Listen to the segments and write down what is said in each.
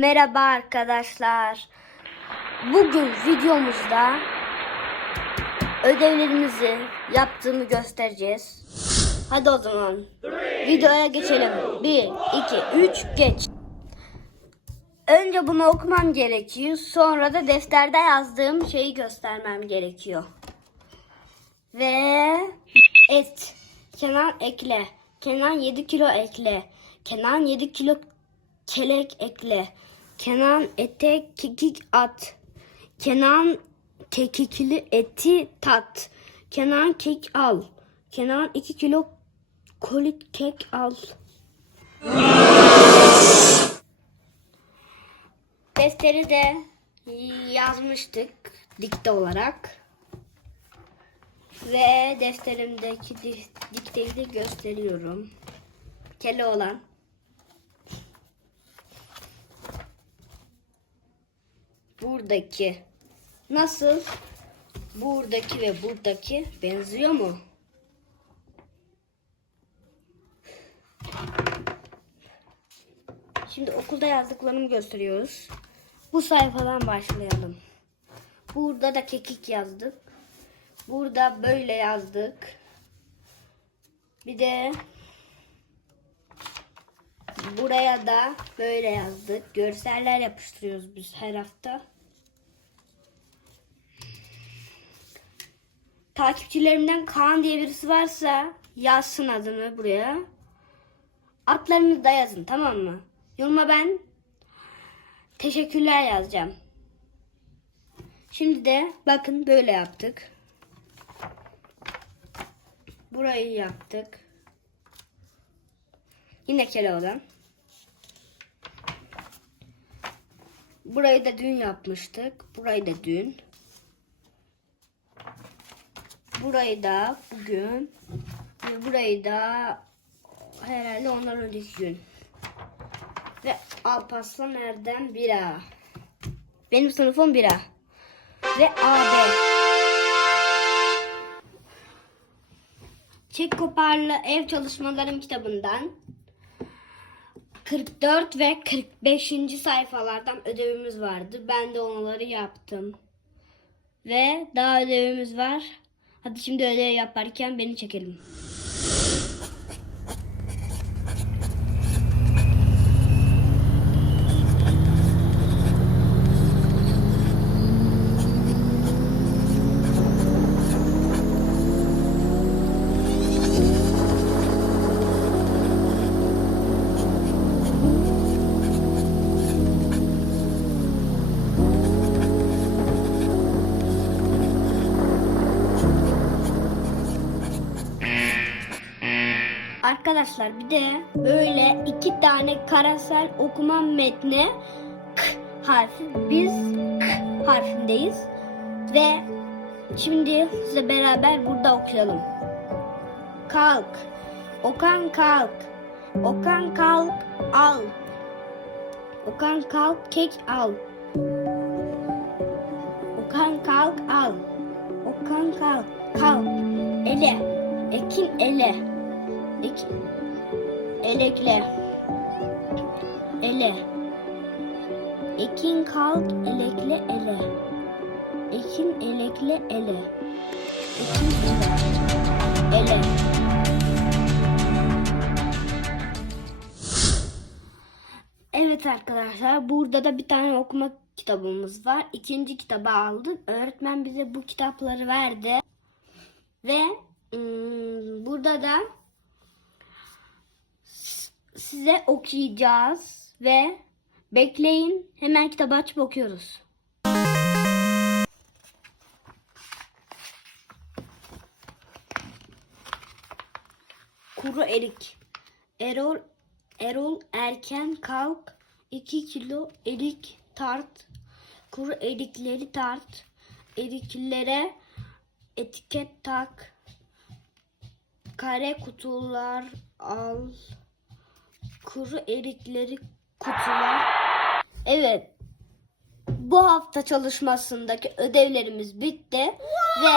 Merhaba arkadaşlar. Bugün videomuzda ödevlerimizi yaptığımı göstereceğiz. Hadi o zaman videoya geçelim. 1, 2, 3, geç. Önce bunu okumam gerekiyor. Sonra da defterde yazdığım şeyi göstermem gerekiyor. Ve et. Kenan ekle. Kenan 7 kilo ekle. Kenan 7 kilo kelek ekle. Kenan ete kekik at. Kenan kekikli eti tat. Kenan kek al. Kenan 2 kilo kolik kek al. Defteri de yazmıştık dikte olarak. Ve defterimdeki di- dikteyi de gösteriyorum. Kele olan. Buradaki nasıl? Buradaki ve buradaki benziyor mu? Şimdi okulda yazdıklarımı gösteriyoruz. Bu sayfadan başlayalım. Burada da kekik yazdık. Burada böyle yazdık. Bir de buraya da böyle yazdık. Görseller yapıştırıyoruz biz her hafta. Takipçilerimden Kaan diye birisi varsa yazsın adını buraya. Adlarını da yazın tamam mı? Yoruma ben teşekkürler yazacağım. Şimdi de bakın böyle yaptık. Burayı yaptık. Yine Keloğlan. Burayı da dün yapmıştık. Burayı da dün. Burayı da bugün. Ve burayı da herhalde ondan önceki gün. Ve Alparslan Erdem Bira. Benim sınıfım Bira. Ve AB. Çek Koparlı Ev Çalışmalarım kitabından 44 ve 45. sayfalardan ödevimiz vardı. Ben de onları yaptım. Ve daha ödevimiz var. Hadi şimdi ödev yaparken beni çekelim. Arkadaşlar bir de böyle iki tane karasal okuma metni K harfi. Biz K harfindeyiz. Ve şimdi size beraber burada okuyalım. Kalk. Okan kalk. Okan kalk al. Okan kalk kek al. Okan kalk al. Okan kalk kalk. Ele. Ekin ele. Ek, elekle. Ele. Ekin kalk elekle ele. Ekin elekle ele. Ekin ele. Ele. Evet arkadaşlar burada da bir tane okuma kitabımız var. İkinci kitabı aldık. Öğretmen bize bu kitapları verdi. Ve ım, burada da size okuyacağız ve bekleyin. Hemen kitabı açıp okuyoruz. Kuru erik. Erol Erol erken kalk. 2 kilo erik tart. Kuru erikleri tart. Eriklere etiket tak. Kare kutular al kuru erikleri kutular. Evet. bu hafta çalışmasındaki ödevlerimiz bitti ve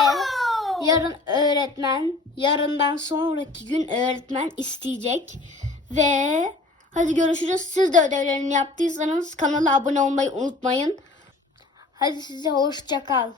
yarın öğretmen yarından sonraki gün öğretmen isteyecek ve hadi görüşürüz. Siz de ödevlerini yaptıysanız kanala abone olmayı unutmayın. Hadi size hoşça kal.